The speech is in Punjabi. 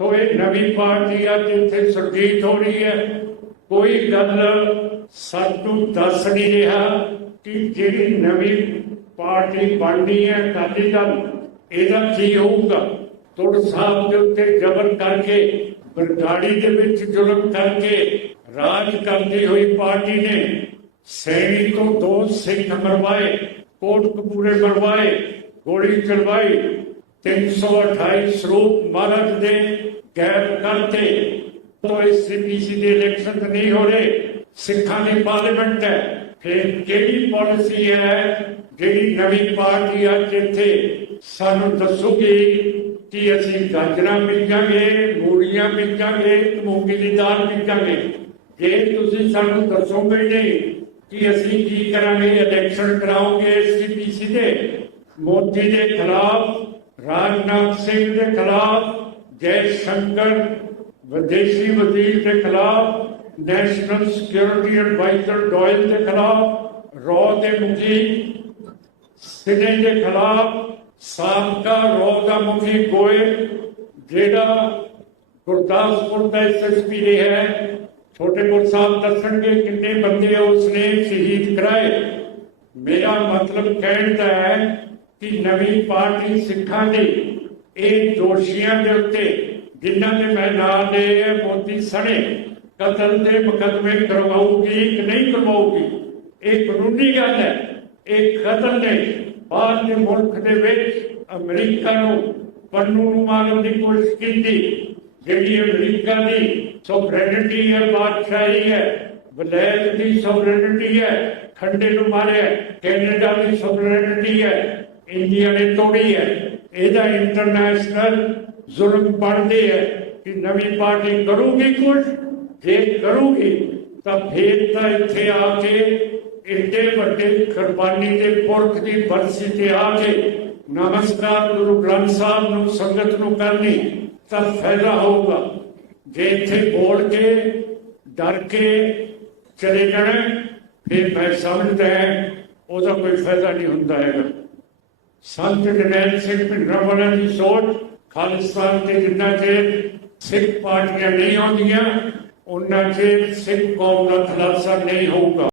ਸੋ ਇਹ ਨਵੀਂ ਪਾਰਟੀ ਆ ਜਿੱਥੇ ਸੁਰਜੀਤ ਹੋ ਰਹੀ ਹੈ। ਕੋਈ ਗੱਲ ਸਾਨੂੰ ਦੱਸ ਨਹੀਂ ਰਿਹਾ ਕਿ ਜਿਹੜੀ ਨਵੀਂ ਪਾਰਟੀ ਬਣਨੀ ਹੈ, ਅਕਾਲੀ ਦਲ ਇਹਦਾ ਕੀ ਹੋਊਗਾ? ਤੁਰ ਸਾਹਿਬ ਦੇ ਉੱਤੇ ਜ਼ਬਰ ਕਰਕੇ, ਬਰਗਾੜੀ ਦੇ ਵਿੱਚ ਜ਼ੁਲਮ ਕਰਕੇ ਰਾਜ ਕਰਦੀ ਹੋਈ ਪਾਰਟੀ ਨੇ ਸੈਣੀ ਤੋਂ ਦੋ ਸਿੱਖ ਮਰਵਾਏ ਕੋਟ ਕਪੂਰੇ ਮਰਵਾਏ ਗੋਲੀ ਚਲਵਾਈ 328 ਸਰੂਪ ਮਹਾਰਾਜ ਦੇ ਗੈਰ ਕਰਤੇ ਤੋਂ ਇਸ ਸੀਪੀਸੀ ਦੇ ਇਲੈਕਸ਼ਨ ਨਹੀਂ ਹੋ ਰਹੇ। ਸਿੱਖਾਂ ਦੀ ਪਾਰਲੀਮੈਂਟ ਹੈ। ਫਿਰ ਕਿਹੜੀ ਪਾਲਿਸੀ ਹੈ? ਜਿਹੜੀ ਨਵੀਂ ਪਾਰਟੀ ਆ ਜਿੱਥੇ ਸਾਨੂੰ ਦੱਸੂਗੀ ਕਿ ਅਸੀਂ ਗਾਜਰਾਂ ਬੀਜਾਂਗੇ ਮੂਲੀਆਂ ਬੀਜਾਂਗੇ ਮੂੰਗੀ ਦੀ ਦਾਲ ਬੀਜਾਂਗੇ ਜੇ ਤੁਸੀਂ ਸਾਨੂੰ ਦੱਸੋਗੇ ਨਹੀਂ ਕਿ ਅਸੀਂ ਕੀ ਕਰਾਂਗੇ ਇਲੈਕਸ਼ਨ ਕਰਾਓਗੇ ਸੀਪੀਸੀ ਦੇ, ਮੋਦੀ ਦੇ ਖਿਲਾਫ ਰਾਜਨਾਥ ਸਿੰਘ ਦੇ ਖਿਲਾਫ, ਜੈ ਸ਼ੰਕਰ ਵਿਦੇਸ਼ੀ ਵਜ਼ੀਰ ਦੇ ਖਿਲਾਫ ਨੈਸ਼ਨਲ ਸਿਕਿਉਰਿਟੀ ਐਡਵਾਈਜ਼ਰ ਡੋਇਲ ਦੇ ਖਿਲਾਫ, ਰੋ ਦੇ ਮੁਖੀ ਸਿਨੇ ਦੇ ਖਿਲਾਫ, ਸਾਬਕਾ ਰੋ ਦਾ ਮੁਖੀ ਗੋਇਲ, ਜਿਹੜਾ ਗੁਰਦਾਸਪੁਰ ਦਾ ਐਸਐਸਪੀ ਰਿਹਾ ਹੈ। ਛੋਟੇਪੁਰ ਸਾਹਿਬ ਦੱਸਣਗੇ ਕਿੰਨੇ ਬੰਦੇ ਉਸਨੇ ਸ਼ਹੀਦ ਕਰਾਏ। ਮੇਰਾ ਮਤਲਬ ਕਹਿਣ ਦਾ ਹੈ ਕਿ ਨਵੀਂ ਪਾਰਟੀ ਸਿੱਖਾਂ ਦੀ ਇਹ ਦੋਸ਼ੀਆਂ ਦੇ ਉੱਤੇ, ਜਿਨ੍ਹਾਂ ਦੇ ਮੈਂ ਨਾਂ ਲਏ ਮੋਦੀ ਸਣੇ, ਕਤਲ ਦੇ ਮੁਕੱਦਮੇ ਕਰਵਾਉਗੀ ਕਿ ਨਹੀਂ ਕਰਵਾਉਗੀ ਇਹ ਕਾਨੂੰਨੀ ਗੱਲ ਹੈ। ਇਹ ਕਤਲ ਨੇ ਬਾਹਰ ਦੇ ਮੁਲਕ ਦੇ ਵਿੱਚ ਅਮਰੀਕਾ ਨੂੰ ਪੰਨੂ ਨੂੰ ਮਾਰਨ ਦੀ ਕੋਸ਼ਿਸ਼ ਕੀਤੀ। ਜਿਹੜੀ ਅਮਰੀਕਾ ਦੀ ਸੋਵਰੇਨਿਟੀ ਹੈ, ਬਾਦਸ਼ਾਹੀ ਹੈ, ਵਲੈਤ ਦੀ ਸੋਵਰੇਨਿਟੀ ਹੈ, ਖੰਡੇ ਨੂੰ ਮਾਰਿਆ, ਕੈਨੇਡਾ ਦੀ ਸੋਵਰੇਨਿਟੀ ਹੈ ਇੰਡੀਆ ਨੇ ਤੋੜੀ ਹੈ। ਇਹਦਾ ਇੰਟਰਨੈਸ਼ਨਲ ਜ਼ੁਲਮ ਬਣਦੇ ਹੈ ਕਿ ਨਵੀਂ ਪਾਰਟੀ ਕਰੂਗੀ ਕੁਝ ਜੇ ਕਰੂਗੀ। ਤਾਂ ਫੇਰ ਤਾਂ ਇੱਥੇ ਆ ਕੇ ਇੱਡੇ ਵੱਡੇ ਕੁਰਬਾਨੀ ਦੇ ਪੁਰਖ ਦੀ ਬਰਸੀ ਤੇ ਆ ਕੇ ਨਮਸਕਾਰ ਗੁਰੂ ਗ੍ਰੰਥ ਸਾਹਿਬ ਨੂੰ, ਸੰਗਤ ਨੂੰ ਕਰਨੀ ਤਾਂ ਫਾਇਦਾ ਹੋਊਗਾ। ਜੇ ਇੱਥੇ ਬੋਲ ਕੇ, ਡਰ ਕੇ ਚਲੇ ਜਾਣਾ, ਫਿਰ ਮੈਂ ਸਮਝਦਾ ਹੈ, ਉਹਦਾ ਕੋਈ ਫਾਇਦਾ ਨਹੀਂ ਹੁੰਦਾ ਹੈਗਾ। ਸੰਤ ਜਰਨੈਲ ਸਿੰਘ ਭਿੰਡਰਾਂ ਵਾਲਿਆਂ ਦੀ ਸੋਚ ਖਾਲਿਸਤਾਨ ਤੇ ਜਿੰਨਾ ਚਿਰ ਸਿੱਖ ਪਾਰਟੀਆਂ ਨਹੀਂ ਆਉਂਦੀਆਂ, ਉਹਨਾਂ ਚਿਰ ਸਿੱਖ ਕੌਮ ਦਾ ਖਲਾਸਾ ਨਹੀਂ ਹੋਊਗਾ।